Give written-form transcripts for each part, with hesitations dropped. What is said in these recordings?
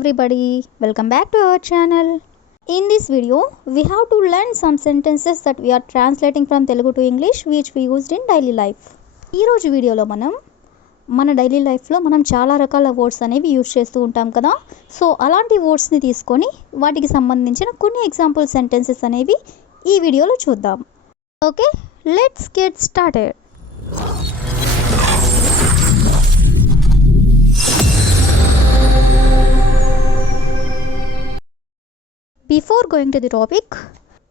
everybody, welcome back to our channel. In this video, we have to learn some sentences that we are translating from Telugu to English which we used in daily life. ఈ రోజు వీడియోలో మన daily లైఫ్లో మనం చాలా రకాల words అనేవి use చేస్తూ ఉంటాం కదా. సో అలాంటి వర్డ్స్ని తీసుకొని వాటికి సంబంధించిన కొన్ని ఎగ్జాంపుల్ సెంటెన్సెస్ అనేవి ఈ వీడియోలో చూద్దాం. Okay, let's get started. Before going to the topic,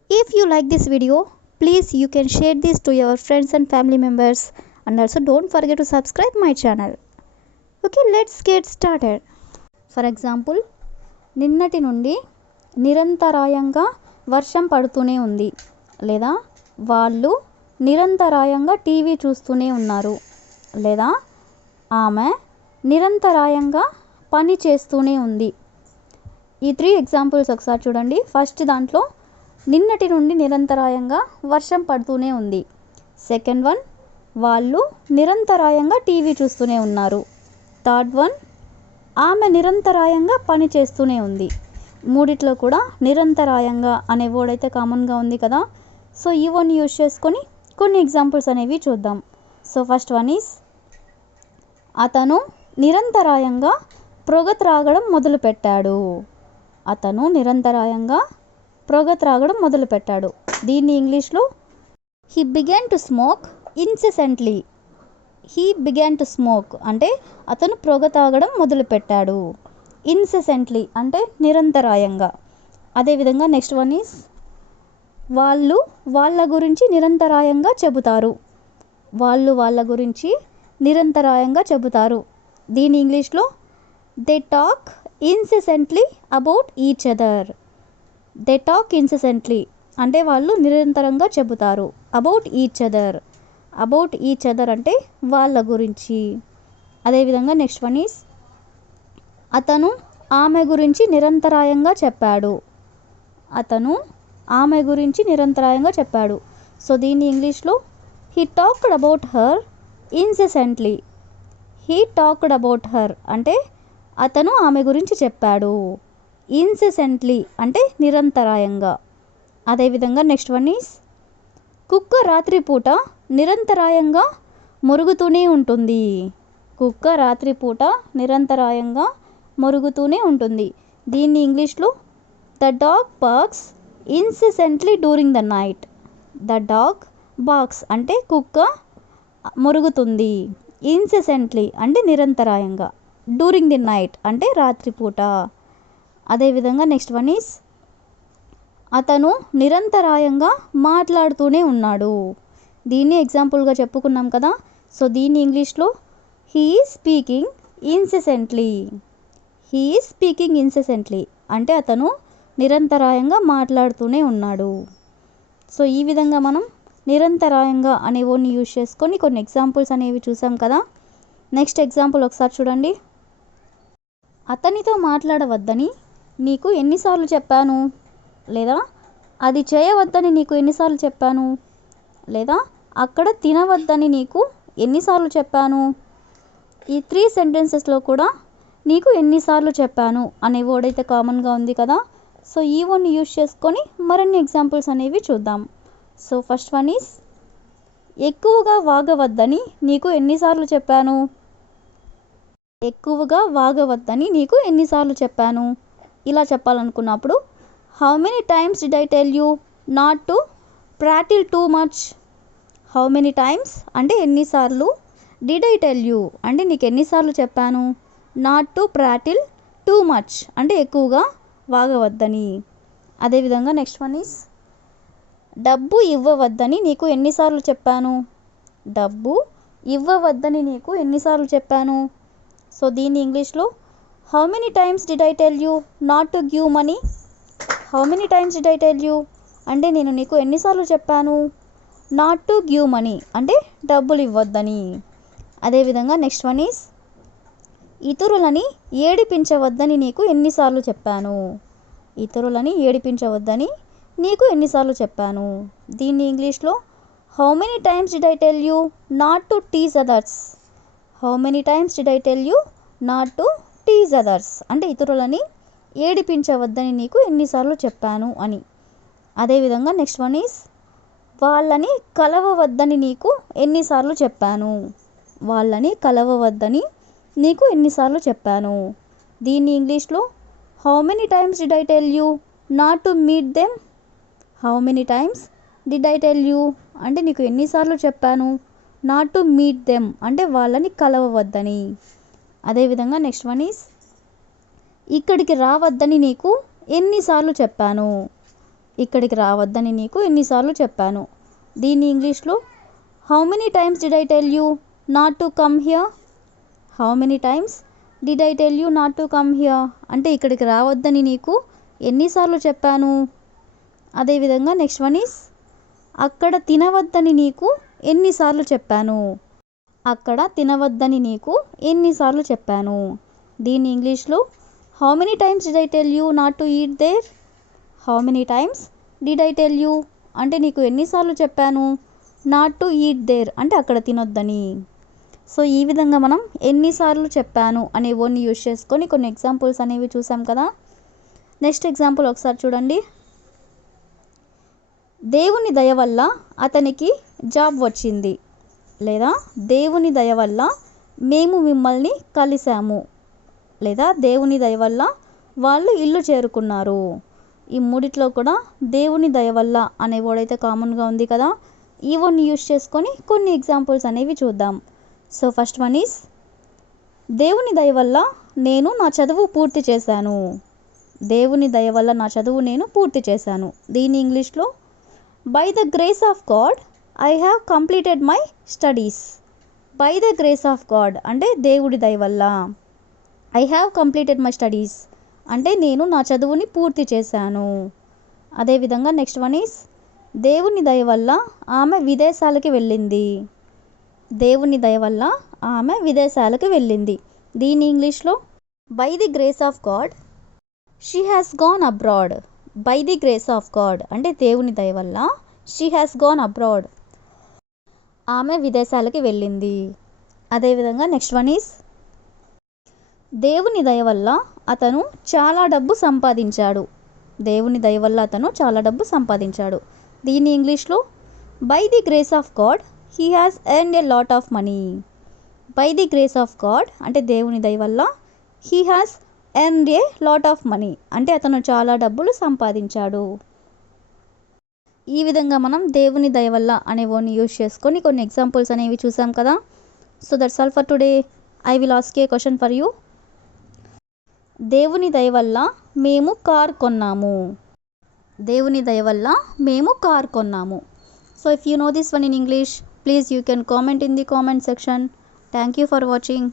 if you like this video, please you can share this to your friends and family members, and also don't forget to subscribe my channel. Okay, let's get started. For example, నిన్నటి నుండి నిరంతరాయంగా వర్షం పడుతూనే ఉంది, లేదా వాళ్ళు నిరంతరాయంగా TV చూస్తూనే ఉన్నారు, లేదా ఆమె నిరంతరాయంగా పని చేస్తూనే ఉంది. ఈ 3 ఎగ్జాంపుల్స్ ఒకసారి చూడండి. ఫస్ట్ దాంట్లో నిన్నటి నుండి నిరంతరాయంగా వర్షం పడుతూనే ఉంది. సెకండ్ వన్, వాళ్ళు నిరంతరాయంగా టీవీ చూస్తూనే ఉన్నారు. థర్డ్ వన్, ఆమె నిరంతరాయంగా పని చేస్తూనే ఉంది. మూడిట్లో కూడా నిరంతరాయంగా అనే వర్డ్ అయితే కామన్గా ఉంది కదా. సో ఈ వన్ యూజ్ చేసుకొని కొన్ని ఎగ్జాంపుల్స్ అనేవి చూద్దాం. సో ఫస్ట్ వన్ ఈజ్, అతను నిరంతరాయంగా పొగ త్రాగడం మొదలుపెట్టాడు. అతను నిరంతరాయంగా పొగ త్రాగడం మొదలుపెట్టాడు. దీన్ని ఇంగ్లీష్లో he began to smoke incessantly. He began to smoke అంటే అతను పొగ తాగడం మొదలుపెట్టాడు. ఇన్సెసెంట్లీ అంటే నిరంతరాయంగా. అదేవిధంగా నెక్స్ట్ వన్ ఈజ్, వాళ్ళు వాళ్ళ గురించి నిరంతరాయంగా చెబుతారు. వాళ్ళు వాళ్ళ గురించి నిరంతరాయంగా చెబుతారు. దీని ఇంగ్లీష్లో they talk incessantly about each other. They talk incessantly అంటే వాళ్ళు నిరంతరంగా చెబుతారు. About each other. About each other అంటే వాళ్ళ గురించి. అదేవిధంగా నెక్స్ట్ వన్ ఈజ్, అతను ఆమె గురించి నిరంతరాయంగా చెప్పాడు. అతను ఆమె గురించి నిరంతరాయంగా చెప్పాడు. సో దీన్ని ఇంగ్లీష్లో he talked about her incessantly. He talked about her అంటే అతను ఆమె గురించి చెప్పాడు. ఇన్సెసెంట్లీ అంటే నిరంతరాయంగా. అదేవిధంగా నెక్స్ట్ వన్ ఈజ్, కుక్క రాత్రిపూట నిరంతరాయంగా మొరుగుతూనే ఉంటుంది. కుక్క రాత్రిపూట నిరంతరాయంగా మొరుగుతూనే ఉంటుంది. దీన్ని ఇంగ్లీష్లో the dog barks incessantly during the night. The dog barks అంటే కుక్క మొరుగుతుంది. ఇన్సెసెంట్లీ అంటే నిరంతరాయంగా. డ్యూరింగ్ ది నైట్ అంటే రాత్రిపూట. అదేవిధంగా నెక్స్ట్ వన్ ఈజ్, అతను నిరంతరాయంగా మాట్లాడుతూనే ఉన్నాడు. దీన్ని ఎగ్జాంపుల్గా చెప్పుకున్నాం కదా. సో దీన్ని ఇంగ్లీష్లో he is speaking incessantly. He is speaking incessantly అంటే అతను నిరంతరాయంగా మాట్లాడుతూనే ఉన్నాడు. సో ఈ విధంగా మనం నిరంతరాయంగా అనే వర్డ్ని యూజ్ చేసుకొని కొన్ని ఎగ్జాంపుల్స్ అనేవి చూసాం కదా. నెక్స్ట్ ఎగ్జాంపుల్ ఒకసారి చూడండి. అతనితో మాట్లాడవద్దని నీకు ఎన్నిసార్లు చెప్పాను, లేదా అది చేయవద్దని నీకు ఎన్నిసార్లు చెప్పాను, లేదా అక్కడ తినవద్దని నీకు ఎన్నిసార్లు చెప్పాను. ఈ 3 సెంటెన్సెస్లో కూడా నీకు ఎన్నిసార్లు చెప్పాను అనే వర్డ్ అయితే కామన్గా ఉంది కదా. సో ఈ వర్డ్ని యూజ్ చేసుకొని మరిన్ని ఎగ్జాంపుల్స్ అనేవి చూద్దాం. సో ఫస్ట్ వన్ ఈజ్, ఎక్కువగా వాగవద్దని నీకు ఎన్నిసార్లు చెప్పాను. ఎక్కువగా వాగవద్దని నీకు ఎన్నిసార్లు చెప్పాను. ఇలా చెప్పాలనుకున్నప్పుడు how many times did I tell you not to prattle too much. How many times అంటే ఎన్నిసార్లు, డిడ్ ఐ టెల్ యూ అంటే నీకు ఎన్నిసార్లు చెప్పాను, not to prattle too much అంటే ఎక్కువగా వాగవద్దని. అదేవిధంగా నెక్స్ట్ వన్ ఈజ్, డబ్బు ఇవ్వవద్దని నీకు ఎన్నిసార్లు చెప్పాను. డబ్బు ఇవ్వవద్దని నీకు ఎన్నిసార్లు చెప్పాను. సో దీన్ని ఇంగ్లీష్లో how many times did I tell you not to give money. How many times did I tell you అంటే నేను నీకు ఎన్నిసార్లు చెప్పాను నాట్ టు గివ్ మనీ అంటే డబ్బులు ఇవ్వద్దని. అదేవిధంగా నెక్స్ట్ వన్ ఈజ్, ఇతరులని ఏడిపించవద్దని నీకు ఎన్నిసార్లు చెప్పాను. ఇతరులని ఏడిపించవద్దని నీకు ఎన్నిసార్లు చెప్పాను. దీన్ని ఇంగ్లీష్లో how many times did I tell you not to tease others. How many times did I tell you not to tease others అంటే ఇతరులని ఏడిపించవద్దని నీకు ఎన్నిసార్లు చెప్పాను అని. అదేవిధంగా నెక్స్ట్ వన్ ఈజ్ వాళ్ళని కలవవద్దని నీకు ఎన్నిసార్లు చెప్పాను. వాళ్ళని కలవవద్దని నీకు ఎన్నిసార్లు చెప్పాను. దీన్ని ఇంగ్లీష్లో how many times did I tell you not to meet them. How many times did I tell you అంటే నీకు ఎన్నిసార్లు చెప్పాను. నాట్ టు మీట్ దెమ్ అంటే వాళ్ళని కలవవద్దని. అదేవిధంగా నెక్స్ట్ వన్ ఈజ్ ఇక్కడికి రావద్దని నీకు ఎన్నిసార్లు చెప్పాను. ఇక్కడికి రావద్దని నీకు ఎన్నిసార్లు చెప్పాను. దీన్ని ఇంగ్లీష్లో how many times did I tell you not to come here. How many times did I tell you not to come here అంటే ఇక్కడికి రావద్దని నీకు ఎన్నిసార్లు చెప్పాను. అదేవిధంగా నెక్స్ట్ వన్ ఈజ్ అక్కడ తినవద్దని నీకు ఎన్నిసార్లు చెప్పాను. అక్కడ తినవద్దని నీకు ఎన్నిసార్లు చెప్పాను. దీన్ని ఇంగ్లీష్లో how many times did I tell you not to eat there. How many times did I tell you అంటే నీకు ఎన్నిసార్లు చెప్పాను. నాట్ టు ఈట్ దేర్ అంటే అక్కడ తినొద్దని. సో ఈ విధంగా మనం ఎన్నిసార్లు చెప్పాను అనే వర్డ్ని యూజ్ చేసుకొని కొన్ని ఎగ్జాంపుల్స్ అనేవి చూసాం కదా. నెక్స్ట్ ఎగ్జాంపుల్ ఒకసారి చూడండి. దేవుని దయ వల్ల అతనికి జాబ్ వచ్చింది, లేదా దేవుని దయ వల్ల మేము మిమ్మల్ని కలిసాము, లేదా దేవుని దయ వల్ల వాళ్ళు ఇల్లు చేరుకున్నారు. ఈ మూడిట్లో కూడా దేవుని దయ వల్ల అనే వర్డ్ అయితే కామన్గా ఉంది కదా. ఈ వర్డ్ని యూజ్ చేసుకొని కొన్ని ఎగ్జాంపుల్స్ అనేవి చూద్దాం. సో ఫస్ట్ వన్ ఈజ్ దేవుని దయ వల్ల నేను నా చదువు పూర్తి చేశాను. దేవుని దయ వల్ల నా చదువు నేను పూర్తి చేశాను. దీని ఇంగ్లీష్లో by the grace of God I have completed my studies. By the grace of God అంటే దేవుడి దయ వల్ల. I have completed my studies అంటే నేను నా చదువుని పూర్తి చేశాను. అదేవిధంగా నెక్స్ట్ వన్ ఈజ్ దేవుని దయ వల్ల ఆమె విదేశాలకి వెళ్ళింది. దేవుని దయ వల్ల ఆమె విదేశాలకు వెళ్ళింది. దీని ఇంగ్లీష్లో by the grace of God she has gone abroad. By the grace of God అంటే దేవుని దయ వల్ల షీ హ్యాస్ గాన్ అబ్రాడ్ ఆమె విదేశాలకి వెళ్ళింది. అదేవిధంగా నెక్స్ట్ వన్ ఈజ్ దేవుని దయ వల్ల అతను చాలా డబ్బు సంపాదించాడు. దేవుని దయ వల్ల అతను చాలా డబ్బు సంపాదించాడు. దీని ఇంగ్లీష్లో by the grace of God he has earned a lot of money. By the grace of God అంటే దేవుని దయ వల్ల he has earned a lot of money అంటే అతను చాలా డబ్బులు సంపాదించాడు. ఈ విధంగా మనం దేవుని దయ వల్ల అనే వర్డ్ని యూజ్ చేసుకొని కొన్ని ఎగ్జాంపుల్స్ అనేవి చూసాం కదా. So that's all for today. I will ask a question for you. దేవుని దయ వల్ల మేము కార్ కొన్నాము. దేవుని దయ వల్ల మేము కార్ కొన్నాము. So if you know this one in English, please you can comment in the comment section. Thank you for watching.